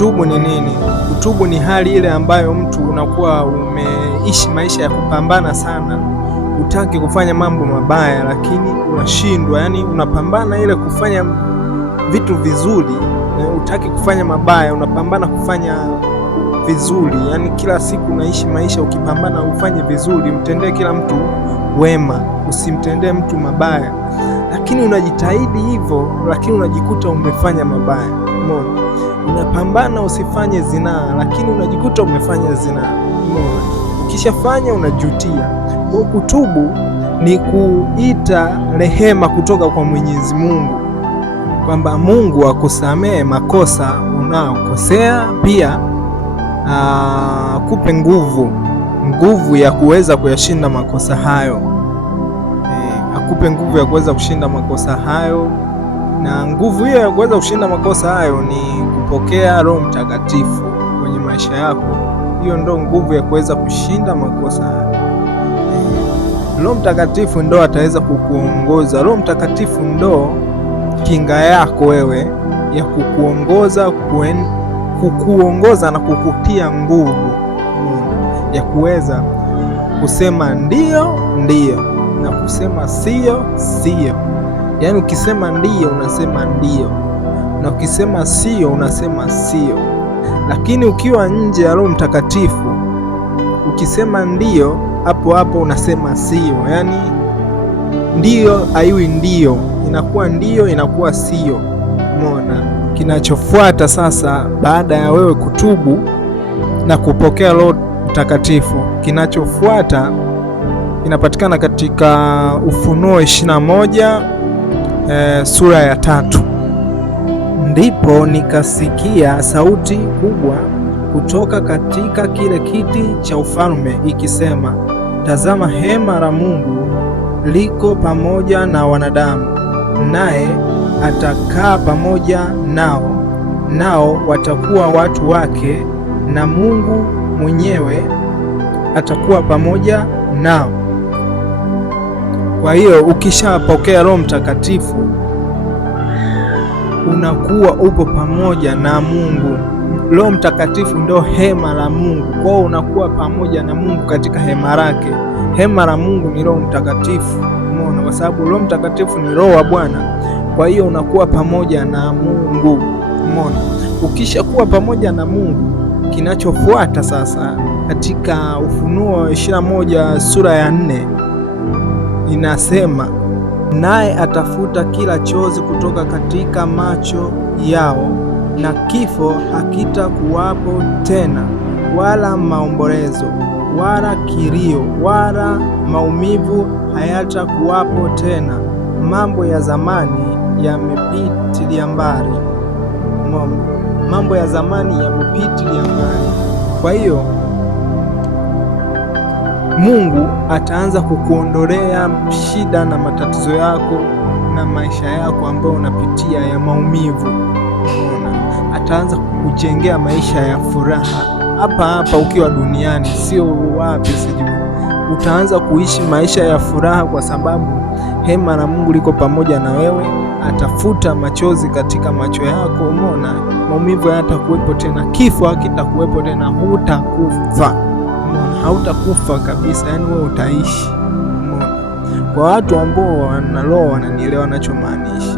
Kutubu ni nini? Kutubu ni hali ile ambayo mtu unakuwa umeishi maisha ya kupambana sana, utaki kufanya mambo mabaya lakini unashindwa, yani unapambana ile kufanya vitu vizuri, utaki kufanya mabaya, unapambana kufanya vizuri, yani kila siku unaishi maisha ukipambana ufanye vizuri, mtendee kila mtu wema, usimtendee mtu mabaya, lakini unajitahidi hivyo, lakini unajikuta umefanya mabaya. Umeona? Unapambana usifanye zinaa, lakini unajikuta umefanya zinaa. Umeona? Ukishafanya unajutia. Kwa kutubu ni kuita rehema kutoka kwa Mwenyezi Mungu, kwamba Mungu akusamee makosa unaokosea, pia akupe nguvu ya kuweza kuyashinda makosa hayo. Akupe nguvu ya kuweza kushinda makosa hayo, na nguvu hiyo ya kuweza kushinda makosa hayo ni kupokea Roho Mtakatifu kwenye maisha yako. Hiyo ndo nguvu ya kuweza kushinda makosa hayo. Roho Mtakatifu ndo ataweza kukuongoza. Roho Mtakatifu ndo kinga yako wewe ya kukuongoza na kukutia nguvu ya kuweza kusema ndio na kusema sio. Yaani ukisema ndio unasema ndio, na ukisema sio unasema sio. Lakini ukiwa nje ya Roho Mtakatifu, ukisema ndio hapo hapo unasema sio. Yaani ndio haiwi ndio, inakuwa ndio, inakuwa sio. Umeona? Kinachofuata sasa baada ya wewe kutubu na kupokea Roho Mtakatifu, kinachofuata inapatikana katika Ufunuo 21 sura ya 3. Ndipo nikasikia sauti kubwa kutoka katika kile kiti cha ufalme ikisema, tazama, hema la Mungu liko pamoja na wanadamu, naye atakaa pamoja nao watakuwa watu wake, na Mungu mwenyewe atakuwa pamoja nao. Kwa hiyo ukishapokea Roho Mtakatifu unakuwa upo pamoja na Mungu. Roho Mtakatifu ndio hema la Mungu, kwa hiyo unakuwa pamoja na Mungu katika hema lake. Hema la Mungu ni Roho Mtakatifu. Umeona? Kwa sababu Roho Mtakatifu ni Roho wa Bwana, kwa hiyo unakuwa pamoja na Mungu. Umeona? Ukishakuwa pamoja na Mungu, kinachofuata sasa katika Ufunuo 21 sura ya 4 inasema, naye atafuta kila chozi kutoka katika macho yao, na kifo hakitakuwapo tena, wala maombolezo, wala kilio, wala maumivu hayatakuwapo tena. Mambo ya zamani yamepitilia mbali. Mambo ya zamani yamepitilia mbali. Kwa hiyo Mungu ataanza kukuondolea shida na matatizo yako na maisha yako ambayo unapitia ya maumivu. Unaona? Ataanza kukujengea maisha ya furaha hapa ukiwa duniani, sio wapi sijui. Utaanza kuishi maisha ya furaha kwa sababu hema la Mungu liko pamoja na wewe. Atafuta machozi katika macho yako. Umeona? Maumivu hayatakuwepo tena, kifo hakitakuwepo tena, hutakufa. Hautakufa kabisa, yani wewe utaishi. Umeona? Kwa watu ambao wana roho wananielewa ninachomaanisha.